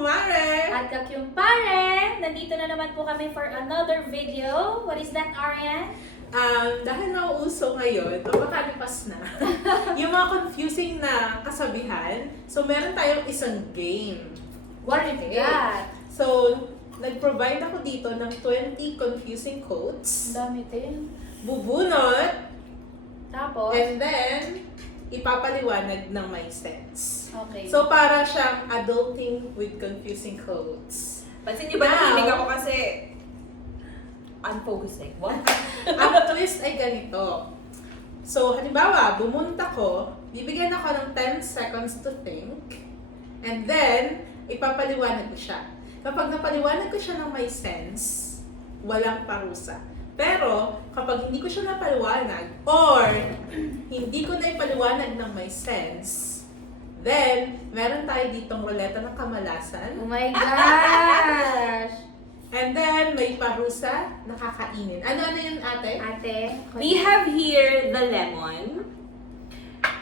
Kumare! At Kakyumpare! Nandito na naman po kami for another video. What is that, Arian? Dahil nauuso ngayon, o makalipas na, yung mga confusing na kasabihan, so meron tayong isang game. What is that? So, nag-provide ako dito ng 20 confusing quotes. Ang dami din. Bubunot, Tapos? and then, ipapaliwanag ng may sense. Okay. So, para siyang adulting with confusing quotes. Pansin niyo ba, nahilig ako kasi unfocusing. What? Ang twist ay ganito. So, halimbawa, bumunta ko, bibigyan ako ng 10 seconds to think, and then, ipapaliwanag ko siya. Kapag napaliwanag ko siya ng may sense, walang parusa. Pero, kapag hindi ko siya napaliwanag, or hindi ko na ipaliwanag ng may sense, then, meron tayo ditong ruleta ng kamalasan. Oh my gosh! And then, may parusa na kakainin. Ano yun, ate? Ate, We have here the lemon.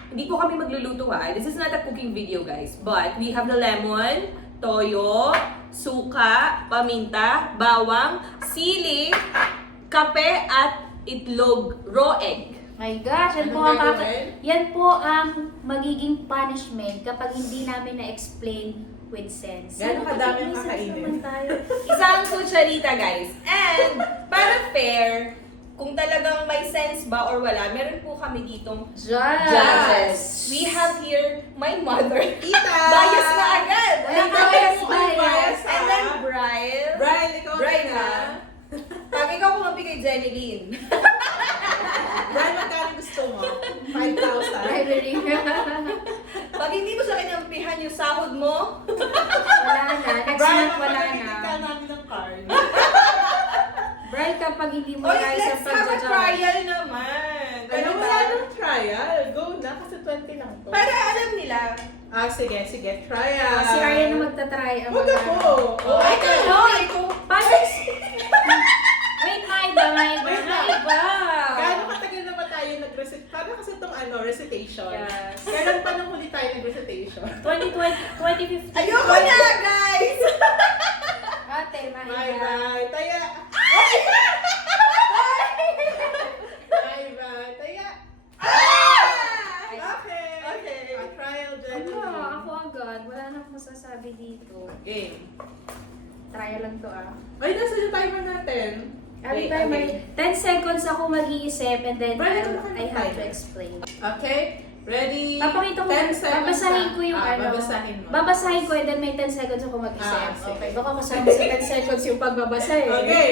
Hindi po kami magluluto ha. This is not a cooking video, guys. But we have the lemon, toyo, suka, paminta, bawang, sili, kape, at itlog, raw egg. my gosh, yan Ano po ang gagawin? yan po ang magiging punishment kapag hindi namin na-explain with sense. Gano'ng kadami ang May sense kakainin? naman tayo. Isang kutsarita, guys. And, para fair, kung talagang may sense ba or wala, meron po kami ditong judges. We have here my mother. Tita! Bias na agad! Walang Tita, bias, ikaw ay bias. And then Brian. Brian, ikaw Brian, din, ha? Pag ikaw kumampi kay Jenny Lynn. Brian, magkano gusto mo? 5,000? Bribery. Pag hindi mo sa kinampihan yung sahod mo, Wala na. Next Brian, month wala magpapagigit ka na. namin ng card. Brian, kapag hindi mo oy, kaya sa let's have a pag-judge. trial naman. Ano, wala nang trial. Go na, kasi 20 lang to. Para alam nila. Sige, trial. Si Arian na magta-try ang Huwag ako. Oh, Ay, ikaw, no, ikaw. Paano? Wait, may iba. Wait lang. Iba. Gaano katagal na ba tayo nag-recite? Para kasi itong recitation. Yes. Kailan pa nang huli tayo nag-recitation? 2015. Ayoko na, guys! Ate, may Bye, iba. bye. Taya. Bye, bye. Taya. Okay. Okay. A trial, Jenny. Ako agad. Wala na akong masasabi dito. Game. Try lang to ah. Ay, nasa yung timer natin. Every Wait, time okay. may 10 seconds ako mag-iisip and then Brian, ito I have to timer. explain. Okay? Ready? Papakita ko, 10 seconds. babasahin ko yung ano. Babasahin mo. Babasahin ko and then may 10 seconds ako mag-isip. Sige. Okay, baka kasama sa 10 seconds yung pagbabasa eh. Okay.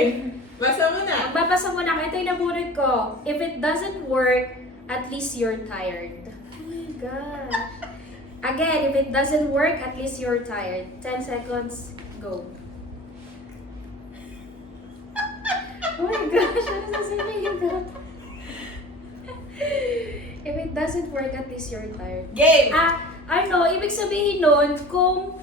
Basa mo na. Magbabasa muna ako. Ito yung nabunod ko. If it doesn't work, at least you're tired. Oh my gosh. Again, if it doesn't work, at least you're tired. 10 seconds, go. Oh my gosh, ano sasabihin ko? If it doesn't work, at least you're tired. Game! Ano, ibig sabihin nun, kung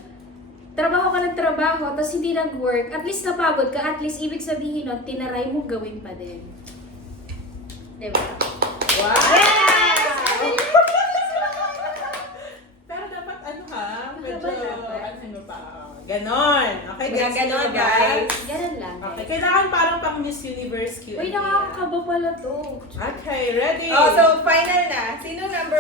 trabaho ka ng trabaho, tapos hindi nag-work, at least napagod ka, at least ibig sabihin nun, tinaray mo gawin pa din. Diba? Wow! Yes! Pero dapat ano ha? Ano Medyo, ba dapat? ano pa? Ganon. Okay, Mga gets ganon, nyo ba? guys. Ganun lang. Okay, kailangan parang pang Miss Universe Q&A. Uy, nakakakaba pala to. Okay, ready? Oh, so final na. Sino una na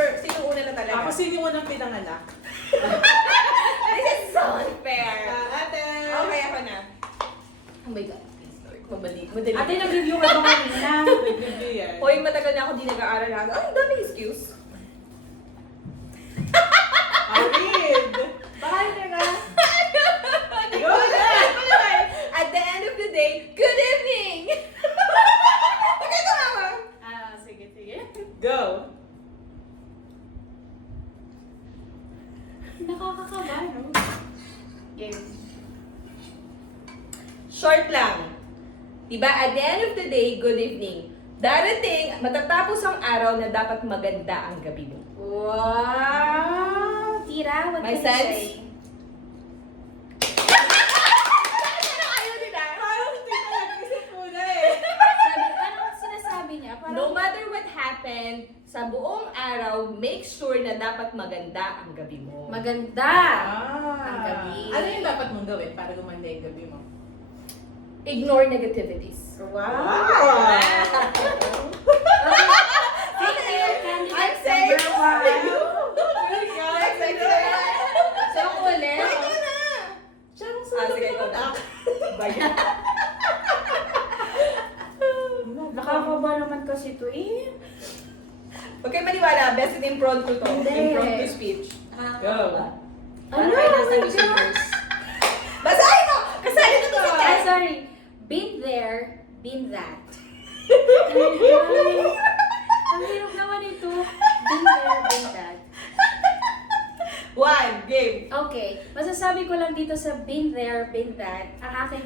talaga? Ako sino unang pinanganak? This is so unfair. Ate! Okay, ako na. Oh my God. Madali. Ate, nag-review ka ba kanina? Nag-review yan. Hoy, matagal na ako di nag-aaral na. Ay, dami excuse. Read! Bakit ka? Go na! At the end of the day, good evening! Okay, tumawa. Sige. Go! Nakakakaba, no? Game. Short lang. Diba, at the end of the day, good evening. Darating, matatapos ang araw na dapat maganda ang gabi mo. Wow! Tira, what May can you sense? say? Ayaw nila. Parang hindi ka nag-isip muna eh. Ano sinasabi niya? Parang, No matter what happened, sa buong araw, make sure na dapat maganda ang gabi mo. Maganda! Ang gabi. Ano yung dapat mong gawin para gumanda yung gabi mo? Ignore negativities. Wow! Pick your candidate I'm saying number one. So, ulit. Siya ang Ah, sige, ikaw na. Bayan. Nakakaba naman kasi ito eh. Huwag kayo maniwala, best in impromptu to. Hindi. Impromptu speech. Go. Ano? kayo nasa Miss Universe. Basahin mo! Kasali na to sa Ah, test! sorry. Been there, been that. Ay, ang hirap naman ito. Been there, been that. One, game. Okay, masasabi ko lang dito sa been there, been that, ang aking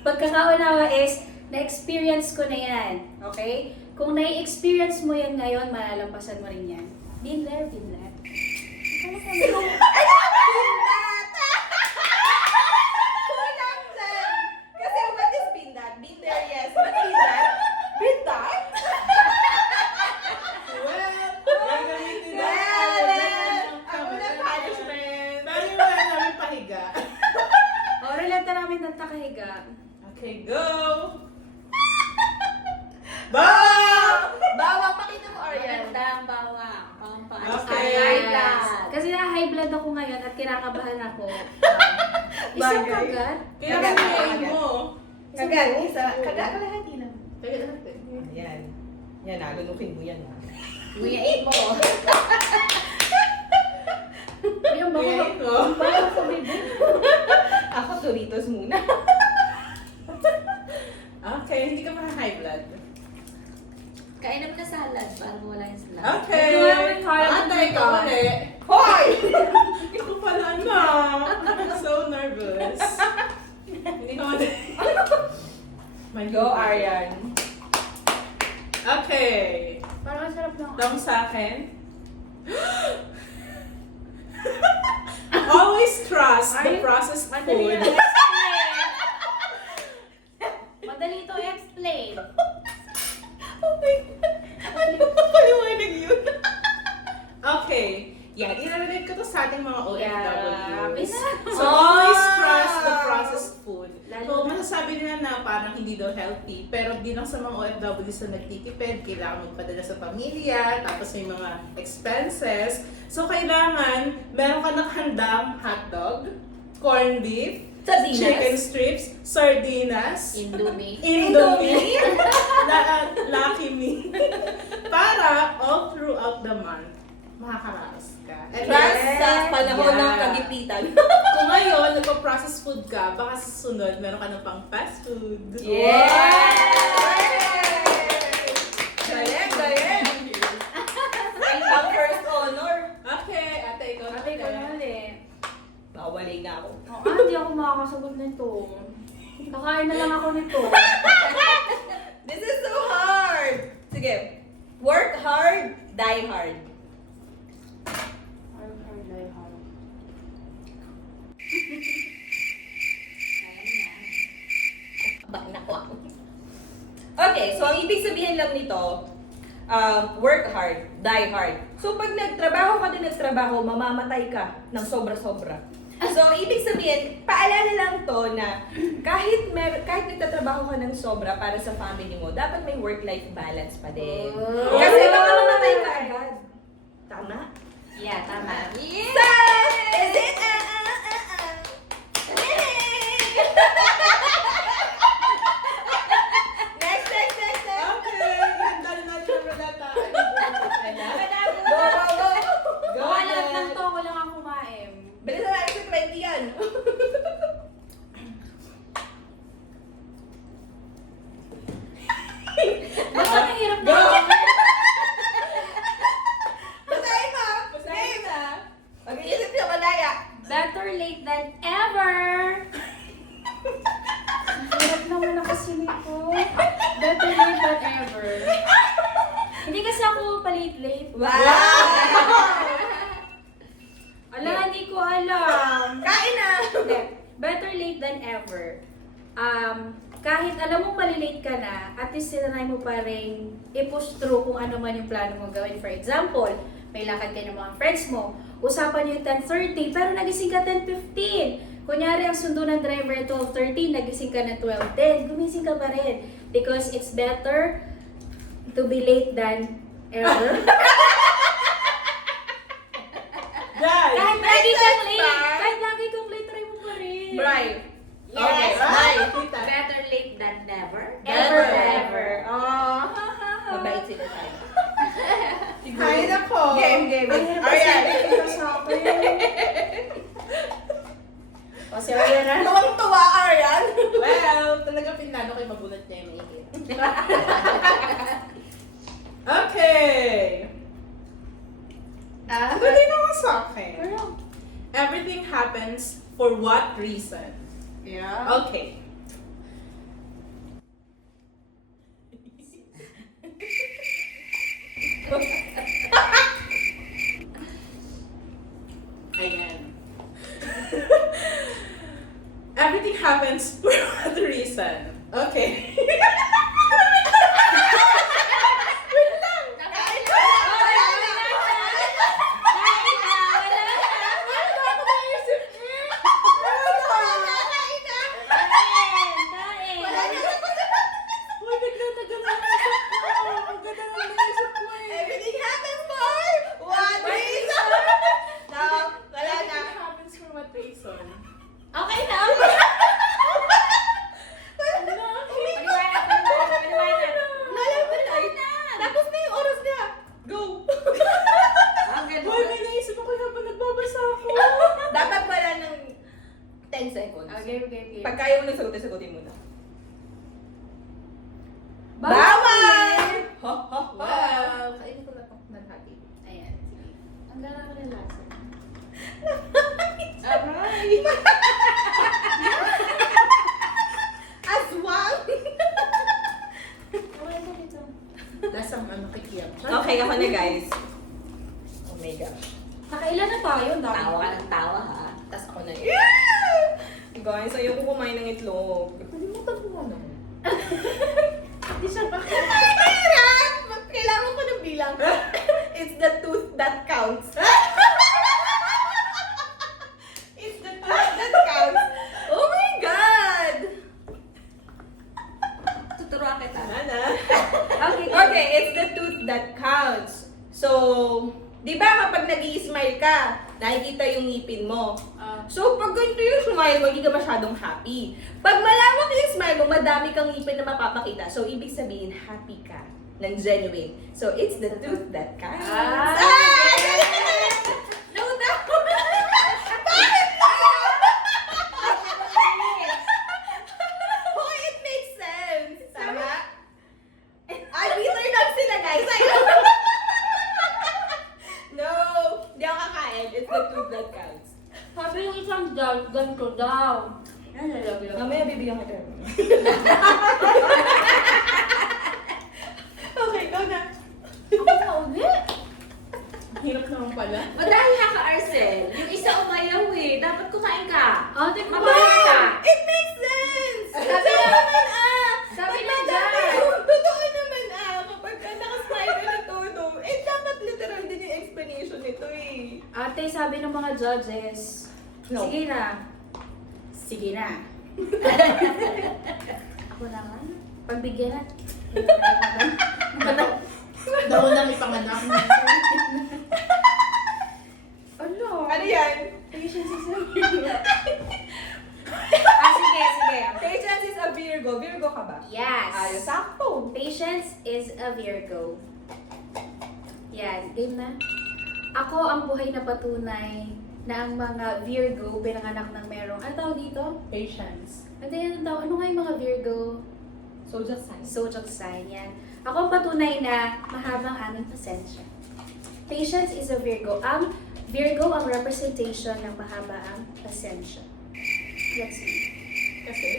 pagkakaunawa is, na-experience ko na yan. Okay? Kung na-experience mo yan ngayon, malalampasan mo rin yan. Been there, been that. Kulang dyan! Kasi what is been that? Been there, yes. But been that? Been that? Well, gagamitin Well, ako na punishment. Bali wala namin pahiga. O, relata namin ng takahiga. Okay, go! Bawang! Bawang, pakita mo, Ariel. Magandang bawang. Okay. Kasi na-high blood ako ngayon at kinakabahan ako. Isang Bagay. kagat? Kaya Kagat, sinayin kagat. mo. Kagat, isa. Kagat, kalahati lang. Kaya natin. Yan. Yan na, lunukin mo yan ha. Nguyain mo. Yung baka Ngayon ko. baka sa bibig. Ako, Doritos muna. Okay, hindi ka high blood. Kain naman na salad para mawala yung salad. Okay. Ito lang yung kaya ng Ate, ikaw ikaw. ulit. Hoy! Ikaw pala na. I'm so nervous. Hindi ko mati. My Go, Arian. Okay. Parang ang sarap ng Tong sa akin. Always trust the Ay, processed Madali food. to explain. Madali to explain. Oh my God. Ano pa paliwanag yun? Okay. Yan, i-relate ko to sa ating mga OFWs. Yeah. So, always trust the processed food. Lalo So, na- masasabi nila na parang hindi daw healthy, pero di lang sa mga OFWs na nagtitipid, kailangan magpadala sa pamilya, tapos may mga expenses. So, kailangan, meron ka nakhandang hotdog, corned beef, Sardinas. chicken strips, sardinas, Indomie. Indomie, Lucky Me, para all throughout the month, makakaraos ka. And Trust yes, sa panahon ng yeah. kagipitan. Kung ngayon, nagpa-processed food ka, baka sa susunod, meron ka ng pang fast food. Yeah! Galing, galing! Ay, pang first honor. Okay, ate, ikaw na Ate ko na ulit. ulit. Bawalay na ako. Hindi ako makakasagot nito. Kakain na lang ako nito. This is so hard! Sige. Work hard, die hard. Bak na ko. Okay, so ang ibig sabihin lang nito, work hard, die hard. So pag nagtrabaho ka din nagtrabaho, mamamatay ka ng sobra-sobra. So ibig sabihin, paalala lang to na kahit nagtatrabaho ka ng sobra para sa family mo, dapat may work-life balance pa din. Oh. Kasi baka mamatay ka agad. Tama? Yeah, tama. So, is it Next. Okay, ganda na natin ang relata. Go, go, go! Go, Gawa lahat Annette. ng to, wala kang kumain. Bilis na natin sa 20 yan. Baka nahirap na Go! ako. Basahin mo! Basahin na. Mag-iisip siya malaya. Better late than ever! Hirap naman na kasi nito. Better late than ever. Hindi kasi ako palate-late. Wow! Ala, hindi ko alam. Kain na! Hindi. Better late than ever. Kahit alam mong malilate ka na, at least sinanay mo pa rin i-push through kung ano man yung plano mo gawin. For example, may lakad kayo ng mga friends mo, usapan nyo yung 10:30, pero nagising ka 10:15. Kunyari, ang sundo ng driver 12:30, nagising ka na 12:10, gumising ka pa rin. Because it's better to be late than ever. Guys! Kahit lagi kang late, kahit lagi kang late, try mo pa rin. Bright. Yes, right. but better late than never. Ever. Oh, mabait sila tayo. Hay nako! Game. Ayan. Ito sa akin. O, si Ariana. Tuwang-tuwa, Arian. Well, talaga pinano kay magulat niya yung maigit. Okay! Ang galing naman sa akin. Everything happens for what reason? Yeah. Okay. Ayan. Everything happens for what reason? Okay. Wait lang! Wala ako naisip niya! Uy, nagtatagal ang isip ko. Ang ganda ng naisip ko eh. Everything happens for what reason? No, wala na. Everything happens for what reason? Okay na. Tapos na yung oras niya. Go! Ang ganda. Uy, may naisip ako habang nagbabasa ako. Dapat pala ng 10 seconds. Okay. Pag kaya mo nang sagutin mo na. Bawal! Bawal! Ho, ho, ho. Wow! Kainin ko na itong naghati. Ayan, sige. Ang ganda ko ng lasa. Aray! Aswang! Okay na dito. Lasang ano kikiyam. Okay, ako na guys. Oh my gosh. Nakailan na tayo? Ang dami. Tawa ka ng tawa, ha? Tapos ako na yeah! Guys, ayoko kumain ng itlog. Kalimutan mo ano. Hindi siya ba? Mahirap! Kailangan ko ng bilang. It's the tooth that counts. It's the tooth that counts. Oh my God! Tuturuan kita. Nana. Okay, it's the tooth that counts. So, di ba kapag nag-i-smile ka, nakikita yung ngipin mo. So, pag ganito yung smile mo, hindi ka masyadong happy. Pag malawak yung smile mo, madami kang ngipin na mapapakita. So, ibig sabihin, happy ka ng genuine. So, it's the tooth that counts. Ah! No, no! Bakit na? Okay, it makes sense. Tama? Ay, winner lang sila, guys. No, di ako kakain. It's the tooth that counts. Sabi yung isang dog, ganito daw. Ano nalaglag? Mamaya bibigyan kita. Okay, go na. Ako na ulit. Hirap naman pala. Madaya ka, Arcel. Yung isa umayaw eh. Dapat kumain ka. Ate ko Mabaya ka. It makes sense! Sabi na- naman sabi Pag na madami dyan. yung- Totoo naman kapag ka nakasmile ka ng todo, dapat literal din yung explanation nito eh. Ate, sabi ng mga judges. No. Sige na. Sige na. Ako naman. Pagbigyan na. Daw na may panganak. Ano? Ano yan? Patience is a Virgo. Sige. Patience is a Virgo. Virgo ka ba? Yes. Ayos, sakto. Patience is a Virgo. Yan, game na. Ako ang buhay na patunay na ang mga Virgo pinanganak ng merong, ano tawag dito? Patience. Ano nga yung mga Virgo? Zodiac sign. Zodiac sign, yan. Ako ang patunay na mahabang aming pasensya. Patience is a Virgo. Ang Virgo ang representation ng mahaba ang pasensya. Let's see. Kasi?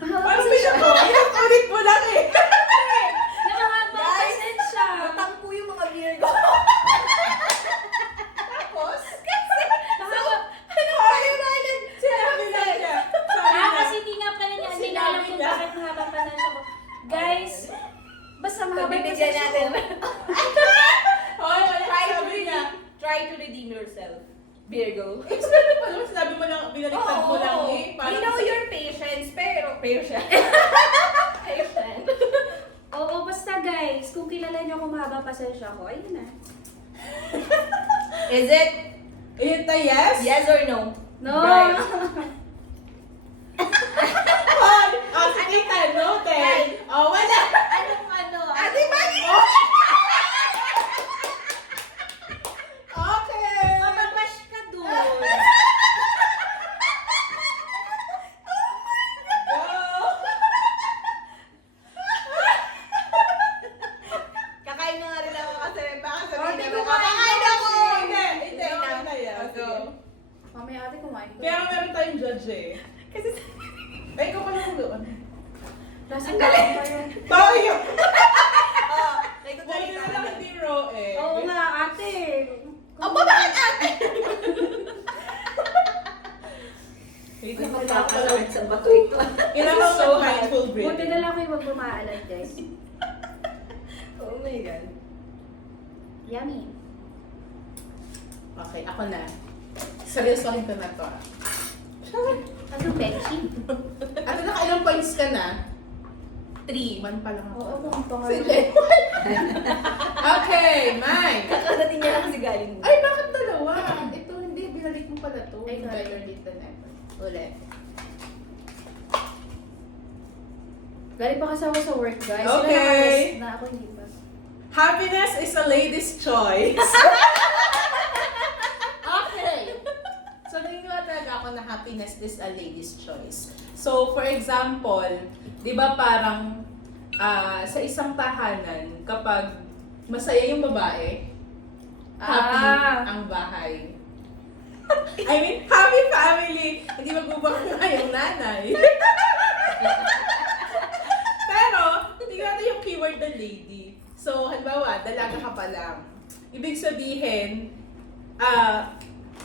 Mahaba Parang pasensya. pinag-ulit mo lang eh. Na mahaba ang Guys, pasensya. Matangpo yung mga Virgo. Tapos? Kasi, Mahaba. paliwanag. Sinabi lang niya. Sabi niya. Kasi hindi nga pala niya, hindi na alam kung bakit mahaba ang pasensya ko. Guys, basta mahaba ang Pagbibigyan pasensya natin. ko. Hoy, wala Try to sabi read redeem yourself. Virgo. Sinabi pa naman, sinabi mo lang, binaliktad mo lang eh. We know your patience, pero... Patient. Patient. Oo, basta guys, kung kilala niyo kung mahaba pasensya ko, ayun na. Is it Is it a yes? yes or no? No! Right. Oh, sige ka, noted. Oh, wala. Anong ano? Ate, bakit? Okay. Mababash ka dun. Go. Kakain na nga rin ako kasi baka Oh, sabihin di naman, kumain kakain ako. ako! Hindi, okay na yan. Go. Mamaya ate kumain ko. Pero meron tayong judge eh. Kasi Ay, ikaw pala ang Lasing Ang ka galing. pa yun. Tayo! nagkukulit Buti na ako lang na. hindi raw eh. Oo nga, ate. Ang bakit ate? Wait, Ay, nakakasakit. magkakasakit sa bato ito. Kailangan So so mindful Buti breathing. na lang kayo magpumaalan, guys. Oh my God. Yummy. Okay, ako na. Seryosohin ko na to ah. Ano, Becky? Ate, nakailang points ka na? 3. Man pa lang ako. Oo, ang pangalan. Sige. Okay, mine. Kakadating niya lang kasi galing mo. Ay, bakit dalawa? Ito, hindi. Binalik mo pala to. Ay, sorry. Better late than never. Ulit. Galing pa kasi ako sa work, guys. Okay. Sila nakarest na ako, hindi pa. Happiness is a lady's choice. Okay. So, naniniwala talaga ako na happiness is a lady's choice. So, for example, di ba parang sa isang tahanan, kapag masaya yung babae, happy ang bahay. I mean, happy family. Hindi magbubaka yung nanay. Pero, tingnan natin yung keyword ng lady. So, halimbawa, dalaga ka pa lang. Ibig sabihin,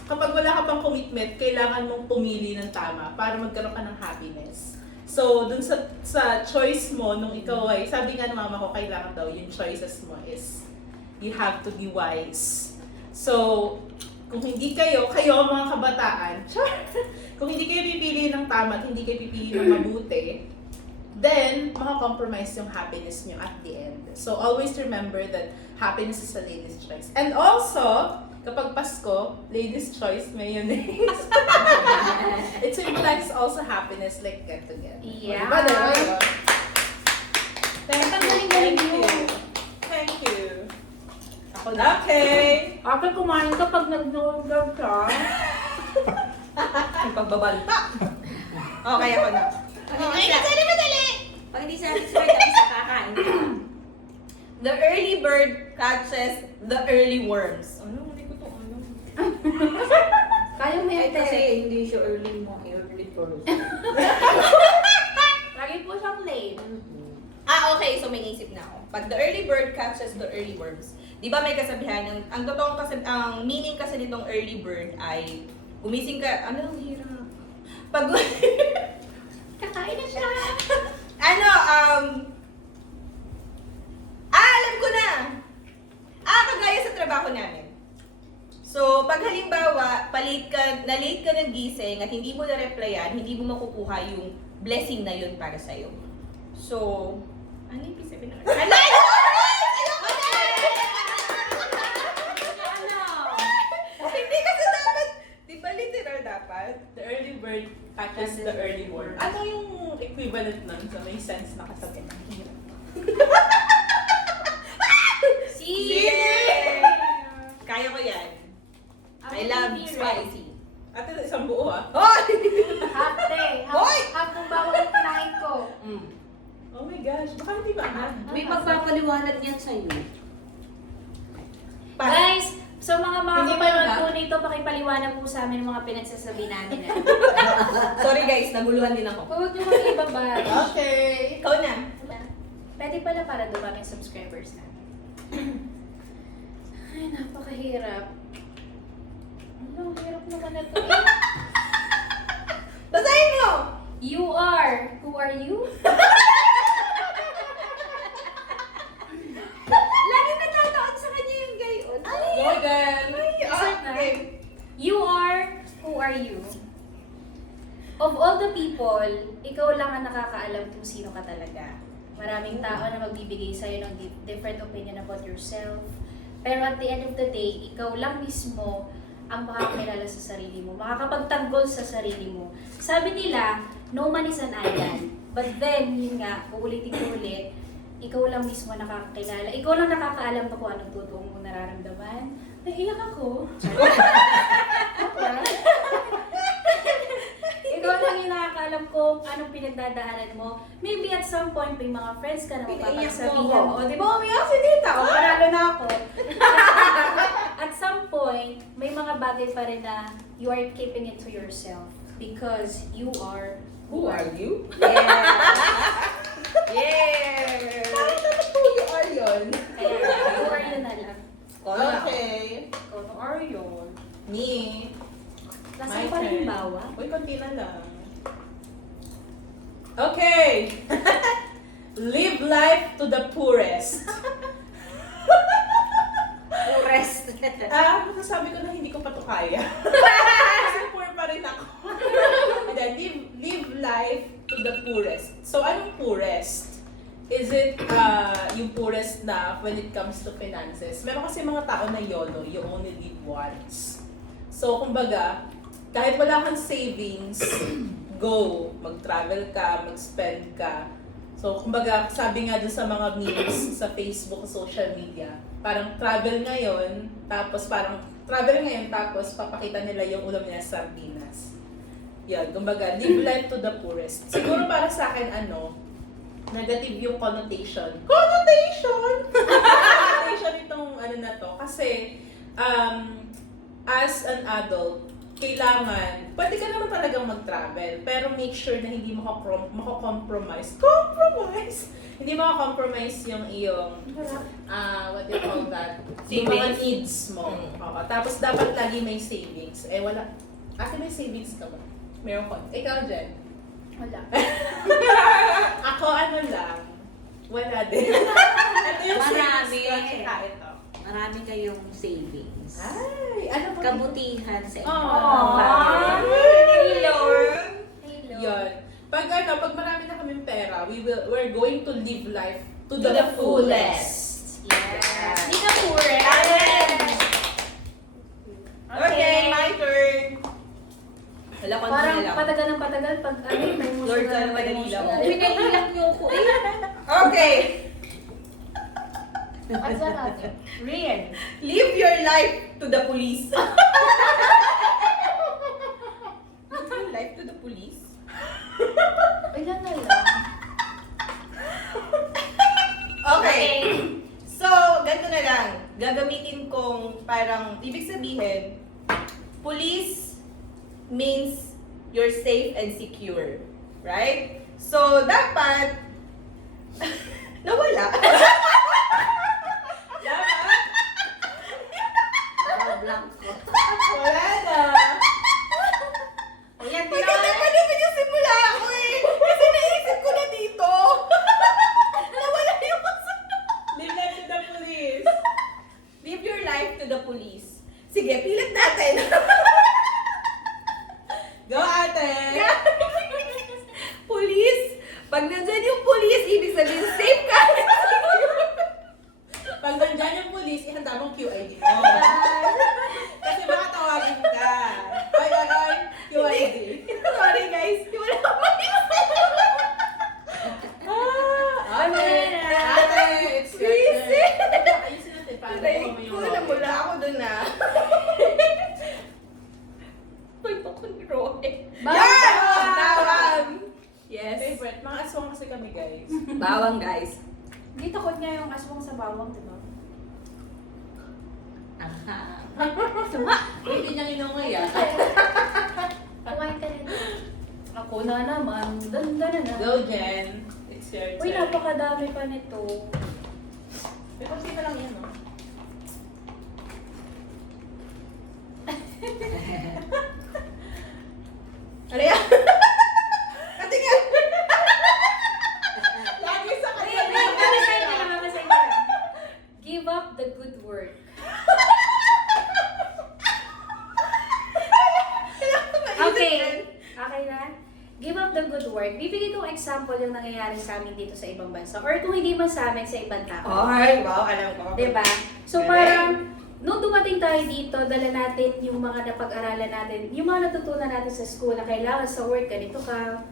kapag wala ka pang commitment, kailangan mong pumili ng tama para magkaroon ka ng happiness. So, dun sa choice mo, nung ikaw ay, sabi nga ng mama ko, kailangan daw yung choices mo is, you have to be wise. So, kung hindi kayo mga kabataan, kung hindi kayo pipili ng tama at hindi kayo pipili ng mabuti, then, makakompromise yung happiness nyo at the end. So, always remember that happiness is a lady's choice. And also, kapag Pasko, lady's choice, mayonnaise. It implies also happiness, like get together. Yeah. Diba, dalawa yun? Thank Ang you. galing-galing Thank mo. you. Thank you. Ako na. Okay. Ate, kumain ka pag nag-vlog ka. Yung pagbabanta. Okay, ako na. Ay, madali! Pag hindi satisfied, at least kakain ka. The early bird catches the early worms. Ano? Hindi ko to ano. Kaya mo yan, Eh, kasi te. hindi siya early mo, early first. Lagi po siyang late. Okay. So may naisip na ako. Pag the early bird catches the early worms, di ba may kasabihan, ang totoong ang meaning kasi nitong early bird ay gumising ka, ano ang hirap? Pag, Kakain na siya. alam ko na! Kagaya sa trabaho namin. So, pag halimbawa, na-late ka ng gising at hindi mo na-replyan, hindi mo makukuha yung blessing na yun para sa'yo. So, ano yung ibig sabihin ng Hindi kasi dapat, di ba literal dapat? The early bird catches the early worm. Ano yung equivalent nun? So, may sense na kasabi ng hirap. Sige! Kaya ko yan. I love spicy. Ate, isang buo ah. Hoy! Ate, Hoy! half ng bawal yung kinain ko. Oh my gosh, baka hindi ba na? May magpapaliwanag yan sa'yo. Guys, so mga Hindi pa kapanood yun, po nito, pakipaliwanag po sa amin ang mga pinagsasabi namin. Sorry guys, naguluhan din ako. Huwag niyo mga ibaba. Okay. Ikaw na. Pwede pala para dumaming subscribers natin. Ay, napakahirap. Ano, hirap naman na to. Basahin mo! You are. Who are you? Lagi natataon sa kanya yung gayon. Go again. Okay. Who are you? Of all the people, ikaw lang ang nakakaalam kung sino ka talaga. Maraming tao na magbibigay sa'yo ng different opinion about yourself. Pero at the end of the day, ikaw lang mismo ang makakilala sa sarili mo, makakapagtanggol sa sarili mo. Sabi nila, no man is an island. But then, yun nga, uulitin ko ulit, ikaw lang mismo nakakakilala. Ikaw lang nakakaalam pa kung anong totoong mo nararamdaman. Nahiyak ako. Ikaw lang yung nakakaalam kung anong pinagdadaanan mo. Maybe at some point, may mga friends ka na mapapagsabihan mo. O, di ba umiyak si Tita? O, paralo na ako. At some point, may mga bagay pa rin na you are keeping it to yourself. Because you are Who are you? Yeah! Who you are yun? Kaya, you are yun na lang. Okay. Ikaw na are yun. Me. Nasaan My pa rin turn. bawa? Uy, konti na lang. Okay. Live life to the poorest. Rest. Masasabi ko na hindi ko pa to kaya. Kasi poor pa rin ako. Live life to the poorest. So, anong poorest? Is it yung poorest na when it comes to finances? Meron kasi mga tao na YOLO, you only live once. So, kumbaga, kahit wala kang savings, go. Mag-travel ka, mag-spend ka. So, kumbaga, sabi nga dun sa mga memes sa Facebook, social media, parang travel ngayon, tapos papakita nila yung ulam nila sa sardinas. Yan, kumbaga, live life to the poorest. Siguro para sa akin, negative yung connotation. Connotation itong na to. Kasi, as an adult, kailangan, pwede ka naman talagang mag-travel, pero make sure na hindi mako-compromise. Hindi mako-compromise yung iyong, what do you call that? Yung mga Savings? needs mo. Oo. Tapos dapat lagi may savings. Wala. May savings ka ba? Meron ko. Ikaw, Jen? Wala. Ako, lang. Wala din. Ito yung Marami. savings ko. Ito. Marami kayong savings. Ay, ano ba? Kabutihan sa inyo. Aww. Hello. Yun. Pag marami na kaming pera, we're going to live life to the fullest. Yes. Hindi ka poor. Okay, my turn. Wala ko Parang na lang. patagal ng patagal pag may Lord, sana madali lang. Pinaiiyak niyo ko. Okay. What's that natin? Real. Live your life to the police. Live your life to the police? Ilan na lang. Okay. So, ganito na lang. Gagamitin kong parang, ibig sabihin, police means you're safe and secure. Right? So, dapat, nawala. Blanco. Wala na. O yan, Maganda pa naman yung simula ako eh. Kasi naisip ko na dito. Nawala yung Live life to the police. Live your life to the police. Sige, pilit natin. Go, ate! Police. Pag nandyan yung police, ibig sabihin safe ka. Pag nandyan yung police, ihanda mong QID mo. Kasi baka tawagin ka. Ay, QID. Sorry guys, wala akong Ate! Ate! It's your Easy. turn. Ayusin natin para Aray makuha mo yung ko, role. namula ako dun ah. Pwede ko ni Roy. Bawang! Bawang! Yes. Favorite. Mga aswang kasi kami, guys. Bawang guys. Hindi takot nga yung aswang sa bawang, di ba? Aha. Hindi niya inungay ah. Kumain ka rin. Ako na naman. Danda na na. Go, Jen. It's your turn. Uy, napakadami pa nito. May konti na lang yan, no? Ano yan? Katingin! Lagi sa Wait, kanya. babasahin ko lang. Give up the good work. the good work, bibigay kong example yung nangyayari sa amin dito sa ibang bansa. Or kung hindi man sa amin, sa ibang tao. Ay, wow, alam ko. Diba? So Galing. parang, nung dumating tayo dito, dala natin yung mga napag-aralan natin, yung mga natutunan natin sa school na kailangan sa work, ganito ka,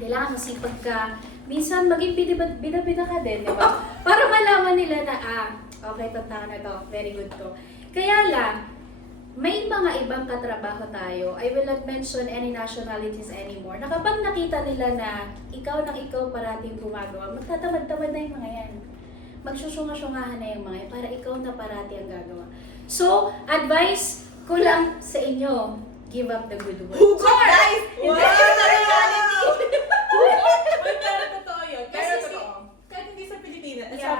kailangan masipag ka. Minsan, maging bida-bida ka din, di ba? Para malaman nila na, okay, itong tao na to, very good to. Kaya lang, may mga ibang katrabaho tayo, I will not mention any nationalities anymore, na kapag nakita nila na ikaw parating gumagawa, magtatamad-tamad na yung mga yan. Magsusunga-sungahan na yung mga yan para ikaw na parati ang gagawa. So, advice ko lang sa inyo, give up the good work. Hugot, guys! Hindi yun na reality! Wait, pero totoo yun. Kasi Pero totoo. kahit hindi sa Pilipinas, Yeah. sa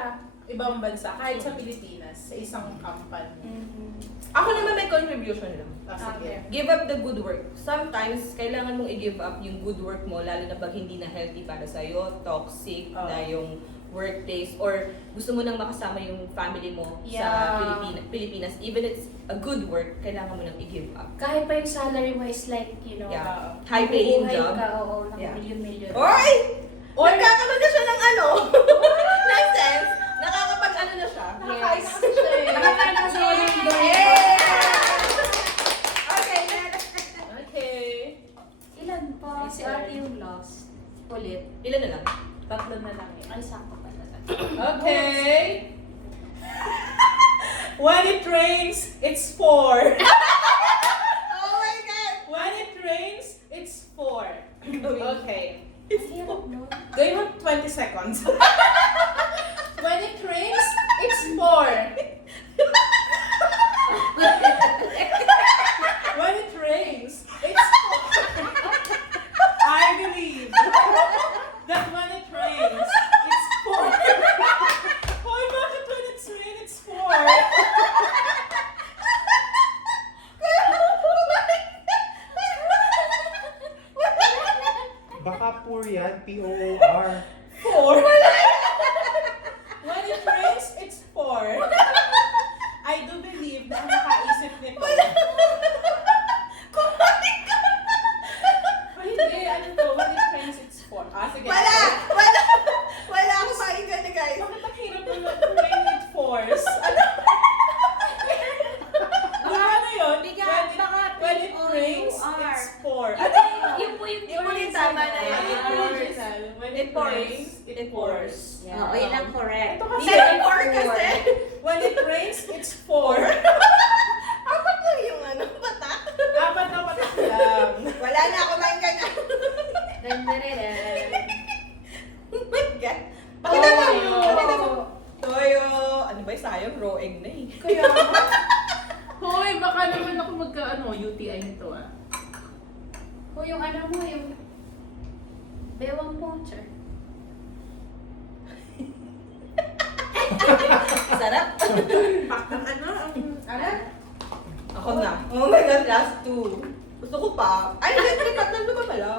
ibang bansa, kahit sa Pilipinas, sa isang company. Mhm. Ako naman may contribution lang. Sige. Give up the good work. Sometimes, kailangan mong i-give up yung good work mo, lalo na pag hindi na healthy para sa'yo, toxic na yung workplace, or gusto mo nang makasama yung family mo sa Yeah. Pilipinas. Even it's a good work, kailangan mo nang i-give up. Kahit pa yung salary mo is like, you know, Yeah. High-paying mabubuhay job. ka, oo, ng Yeah. milyon-milyon. Oy! Or- Nagkakaroon na siya ng ano? ng sense. Nakakapag-ano na siya. Nakakain na kasi siya eh. Nakakain na kasi walang doon. Okay, next. Okay. Ilan pa? Ay, Si sorry. ate yung last. Ulit. Ilan na lang? Tatlo na lang yun. Ay, sakto pala. Okay. When it rains, it's 4. Oh my God! When it rains, it's 4. Okay. Ang hirap nun. Gawin mo 20 seconds. When it rains, it's 4. When it rains, it's 4. I believe that when it rains, it's 4. Hoy, bakit when it's rain, it's 4? Baka poor yan, P-O-O-R. 4? When it rains, it's 4. I do believe na ang nakaisip nito. Ay, hindi. Ano to? When it rains, it's 4. Sige. Wala akong pakinggan na guys. Bakit ang hirap naman kung rain with force? Ano? Ano yun? When it rains, it's 4. Ano? Yung po yung Yung po yung tama na yan. Ay, It pours. original. When it It pours. rains, it pours. Yeah. Oo, yun ang correct. Ito kasi, Hindi, four kasi. when it rains, it's 4. Apat lang yung ano, batak. Apat na patak lang. Wala na ako mainggan na. Dan-dan-dan-dan. Oh my God. Oh, Pakita mo. Toyo. Pakita mo. Toyo. Ano ba, sayang raw egg na eh. Kaya, hoy, baka naman ako UTI nito ah. O yung ano mo, yung bewang po, sir. Sarap. Ano? Ako na. Oh my God, last two. Gusto ko pa. Ay, hindi, tatlo pa pala.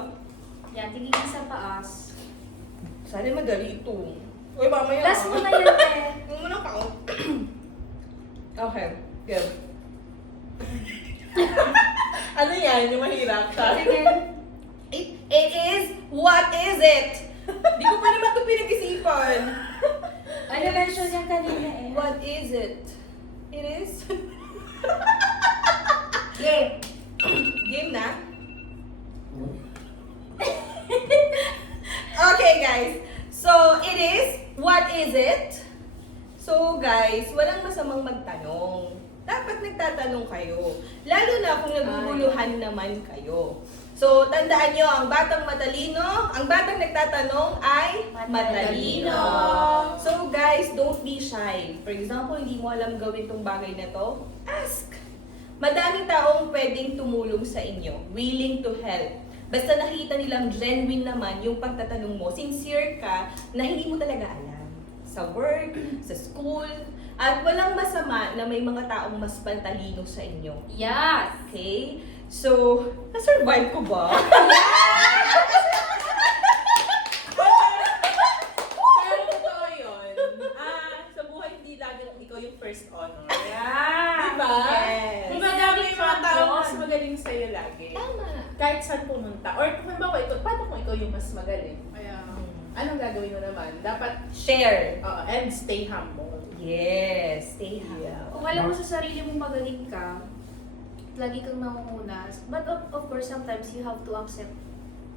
Yan, tingin ka sa paas. Sana madali ito. Uy, mamaya. Last mo na yun, eh. Huwag mo na count. Okay, good. Ano yan? Yung mahirap siya. Sige. It is, what is it? Di ko pa naman ito pinag-isipan. Ano mention yan kanina eh? What is it? It is? Game. Game na? Okay, guys. So, it is, what is it? So, guys, walang masamang magtanong. Dapat nagtatanong kayo. Lalo na kung naguguluhan naman kayo. So, tandaan nyo, ang batang matalino, ang batang nagtatanong ay matalino. So, guys, don't be shy. For example, hindi mo alam gawin tong bagay na to, ask. Madaming taong pwedeng tumulong sa inyo, willing to help. Basta nakita nilang genuine naman yung pagtatanong mo, sincere ka, na hindi mo talaga alam. Sa work, sa school, at walang masama na may mga taong mas pantalino sa inyo. Yes. Okay? So, na-survive ko ba? Pero totoo yun. Sa buhay hindi lagi ikaw yung first honor. Yeah! Diba? Yes. Diba may mga tao mas magaling gagawin sa'yo lagi. Tama. Kahit saan pumunta. Or kung halimbawa, ikaw, paano kung ikaw yung mas magaling? Kaya, Anong gagawin mo naman? Dapat, Share. and stay humble. Yes. Stay humble. kung alam mo sa sarili mo magaling ka, lagi kang nangunguna. But of course, sometimes you have to accept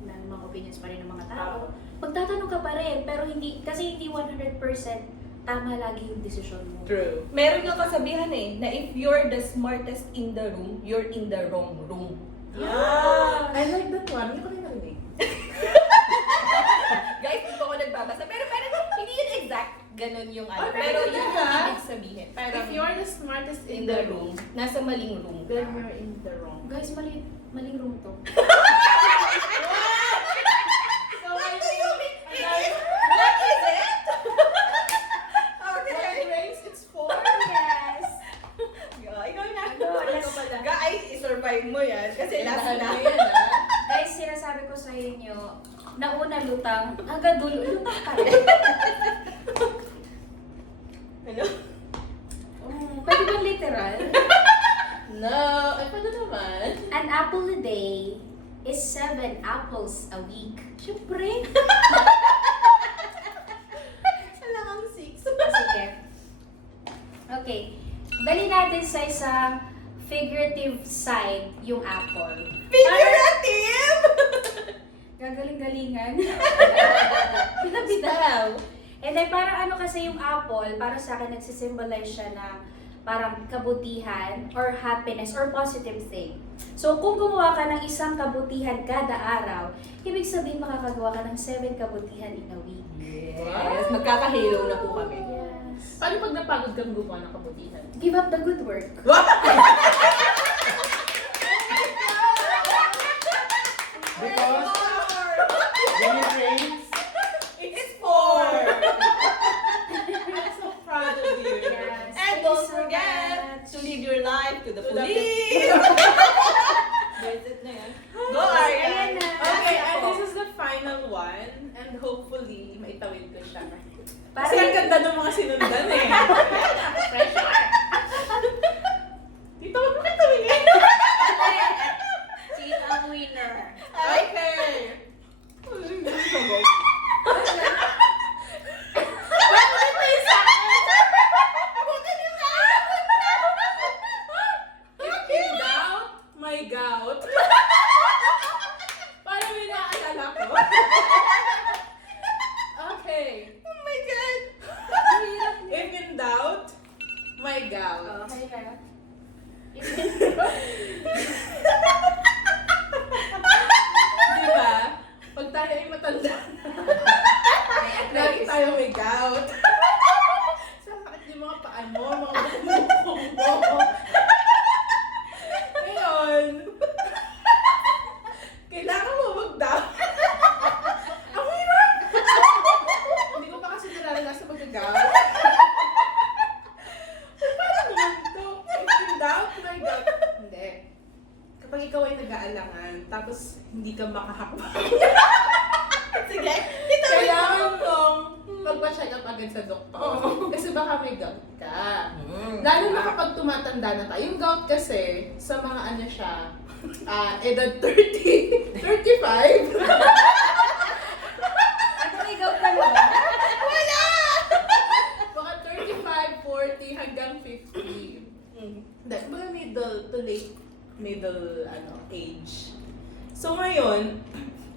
na mga opinions pa rin ng mga tao. Magtatanong ka pa rin, pero kasi hindi 100% tama lagi yung desisyon mo. True. Meron nga kasabihan na if you're the smartest in the room, you're in the wrong room. Yeah. I like that one. Hindi ko rin narinig. Guys, hindi ko ako nagbabasa. Pero parang hindi yun exact. Ganon yung Oh, pero pero yun talaga? ang ibig sabihin. Parang If you're the smartest in the room, nasa maling room then ka. you're in the wrong. Guys, maling room to. So, what do you mean? What is it? Anyways, it's 4. Yes! Ikaw na. Ikaw pala. Guys, i-survive mo yan. Kasi last na. Yan, ah. Guys, sinasabi ko sa inyo, nauna lutang, hanggang dulo, lutang pa rin. Ano? Pwede bang literal? No. Ay, paano naman? An apple a day is 7 apples a week. Siyempre. Alam ang 6. Sige. Okay. Dali natin sa isang figurative side yung apple. Figurative! Gagaling-galingan. Bitaw. And then parang ano kasi yung apple, para sa akin nagsisymbolize siya ng parang kabutihan or happiness or positive thing. So kung gumawa ka ng isang kabutihan kada araw, ibig sabihin makakagawa ka ng 7 kabutihan in a week. Yes, magkaka-halo na po kami. Yes. Paano pag napagod kang gumawa ng kabutihan? Give up the good work. Because when it rains, It's 4! I'm so proud of you. Yes. And Thank don't you so forget much. to leave your life to the To the police! Visit na yan. Go, Ayan Arian! na. Okay, and this is the final one. And hopefully, maitawid ko siya. Para Kasi ang ganda ng mga sinundan eh. pressure. Dito, wag mo kitawin. She's a winner. Okay. If in doubt, my gout. Parang may naaalala ko. Okay. Oh my God! If in doubt, my gout. Okay ka. Diba? Pag tayo ay matanda na, lagi tayo may gout. Sakit yung mga paan mo, mga bukong mo. Ngayon, kailangan mo mag-doubt. Ang hirap! Hindi ko pa kasi nararanasan mag-gout. Paano naman to? If in doubt, my gout. Hindi. Kapag ikaw ay nag-aalangan, tapos hindi ka makahakbang, Sige, kailangan mong magpa-check up agad sa doktor. Kasi baka may gout ka. Lalo na kapag tumatanda na tayo. Yung gout kasi, sa mga ano siya, edad 30, 35. Ano may gout ka na? Baka 35, 40, hanggang 50. That's mga middle to late middle age. So ngayon,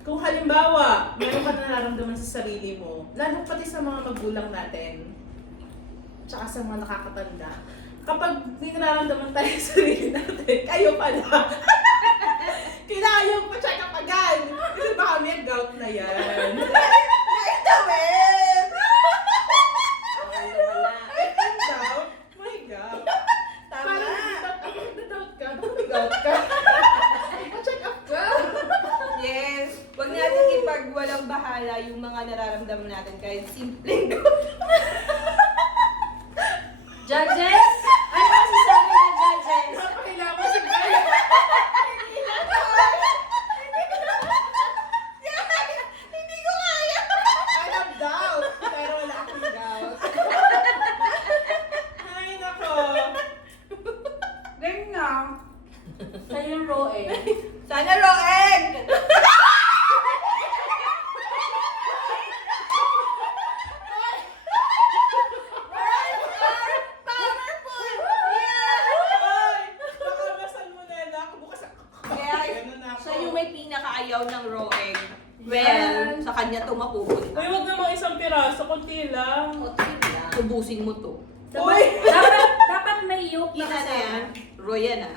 kung halimbawa, meron ka na nararamdaman sa sarili mo, lalo pati sa mga magulang natin, tsaka sa mga nakakatanda, kapag may nararamdaman tayo sa sarili natin, kayo pala. Kailangan yung pa-check up agad. Kasi baka may gout na yan. Naitawin! If in doubt, my gout. Tama! Parang nag-doubt ka, baka may gout ka. Pa-check up ka. Yes! Huwag natin ipagwalang bahala yung mga nararamdaman natin kahit simpleng Judges? Ano masasabi ng judges? Napakailangan mo si Gaya. Hindi ko kaya! I have doubt, pero wala akong gout. Ay, nako. Ganyan nga. Sa'yo yung role Roe. Sana raw egg! Baka masalmonella ako bukas. Guys, Ganun na ako. siya yung may pinakaayaw ng raw egg. Well, sa kanya to mapupunta. Uy, wag namang isang piraso, konti lang. Tubusin mo to. Dapat may yolk na Ina na yan. kasama. Roya na.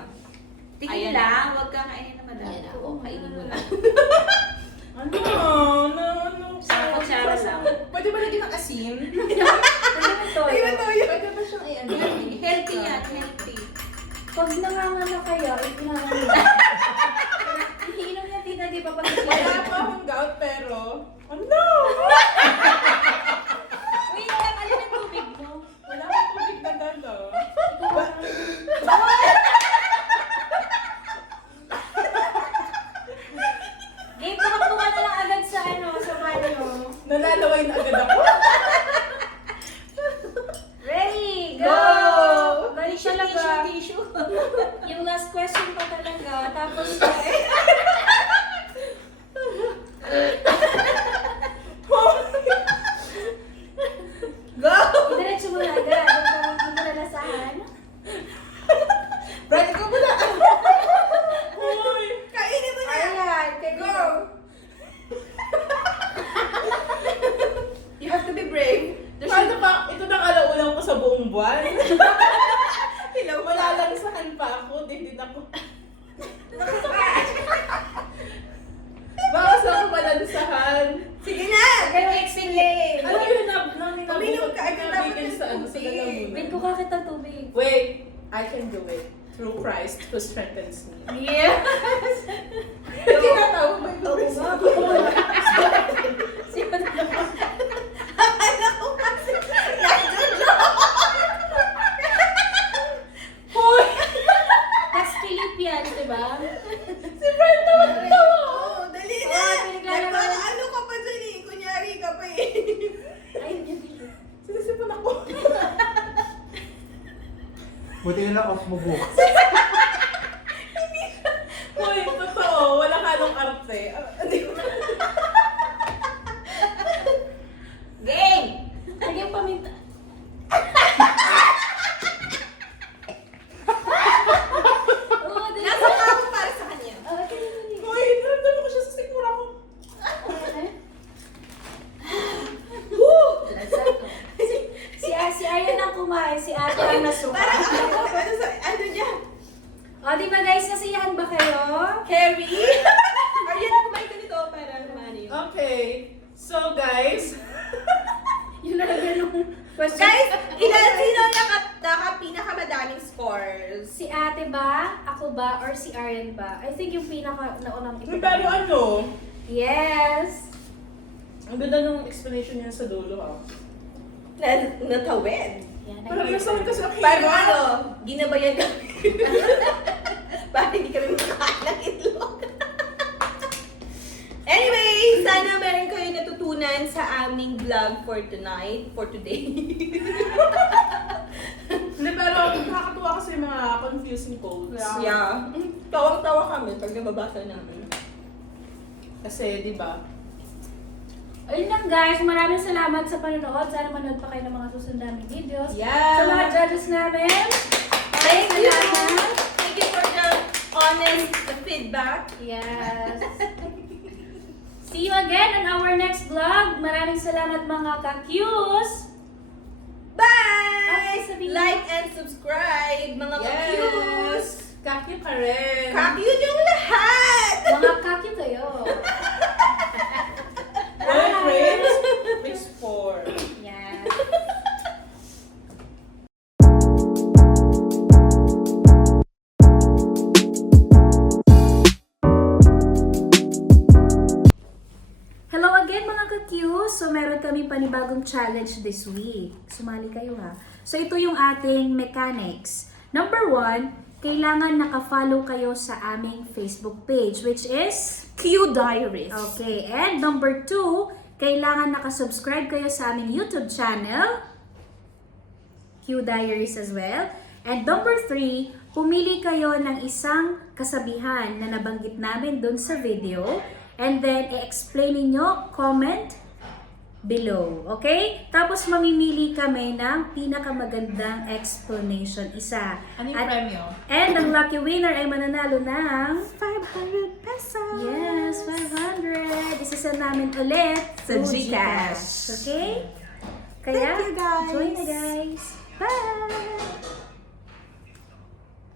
Tingin Ayan lang, huwag kang kainin na madami. Ayan na. Oo, kainin mo na. Ano? Sa kutsara lang. Pwede ba lagyan ng asin? Ano yung toyo? Pwede ba siyang i-ano? Healthy yan, healthy. Pag nangangana kaya, ipinangangana. Iniinom niya tita, di ba pag Wala pa akong gout pero... Ano? Wait lang, alin ang tubig mo? Wala akong tubig na dalo. Ikaw ba? Game, tumakbo ka na lang agad sa sa banyo. Nalalaway na agad ako. Ready, go! Go! Balik talaga. Yung last question pa talaga. Tapos, Go! idiretso mo na agad. Huwag ka hindi mo nalasahan. Brad, ikaw muna. Uy! Kainin mo na. Ayan, kayo. Go! You have to be brave. Paano pa? Ito na kalaulang ko sa buong buwan. Hello, Malalansahan pa ako. Din ako. Bawas ako malansahan. Sige na! Kayo explain. Ano yun na Uminom ka agad dapat nabigyan ng sa ano sa tubig. lalamunan? Wait, kuha kita tubig. Wait, I can do it. Through Christ who strengthens me. Yes! Tinatawag mo yung Akala ko kasi Hoy! That's Philippines, di ba? Si Brenda magtawa! Oo, dali na! Oo, pinaglalaro. Nagpakaano ka pa dyan eh. Kunyari ka pa eh. Ay, yun dito. Sinisipan ako. Buti na lang off mo bukas. Hoy, totoo. Wala ka nung arte. Hindi ko Game! Lagyan paminta. Oo, dali. Nasa ka ako para sa kanya. Ah, dali, dali. Hoy, naramdaman ko siya sa sikura ko. Okay. Woo! Lasa ko. Si Ayan ang kumain, si Ate ang nasuka. Parang ano sa, ano niya? O, di ba guys, nasiyahan ba kayo? Carrie? Arian, kumain ka nito para naman yun. Okay. So, guys. Yun na lang yung question. Guys, ilan sino pinakamadaming scores? Si Ate ba? Ako ba? Or si Aryan ba? I think yung pinaka naunang Pero ano? Yes! Ang ganda ng explanation niya sa dulo, ha? Natawid. Yan, Pero yung sa akin kasi ang Pero hirap. ano, ginabayan kami. Para hindi kami makakain ng itlog. Anyway, sana meron kayo natutunan sa aming vlog for tonight, for today. Hindi, pero nakakatuwa kasi yung mga confusing quotes. Yeah. Tawang-tawa kami pag nababasa namin. Kasi, di ba? Ayun lang guys, maraming salamat sa panonood. Sana manood pa kayo ng mga susunod naming videos. Yeah! Sa mga judges namin, Thank you! salamat. Thank you for the honest feedback. Yes. See you again on our next vlog. Maraming salamat mga ka-Qs. Bye! Ano sasabihin? Like and subscribe, mga ka-cutes! Kakyo ka rin! Ka-cute yung lahat! Mga ka-Q kayo. Well, friends, mix 4. Yes. Hello again mga ka-Q! So meron kami panibagong challenge this week. Sumali kayo ha. So ito yung ating mechanics. Number 1, kailangan naka-follow kayo sa aming Facebook page which is Q Diaries. Okay, and number 2, kailangan nakasubscribe kayo sa aming YouTube channel, Q Diaries as well. And number 3, pumili kayo ng isang kasabihan na nabanggit namin dun sa video. And then, i-explain ninyo, comment below. Okay? Tapos, mamimili kami ng pinakamagandang explanation. Isa. Ano yung At- premyo? And ang lucky winner ay mananalo ng 500 pesos! yes, 500. Isasend namin ulit Sa through GCash. Okay? Kaya, Thank you, guys. join na guys. Bye!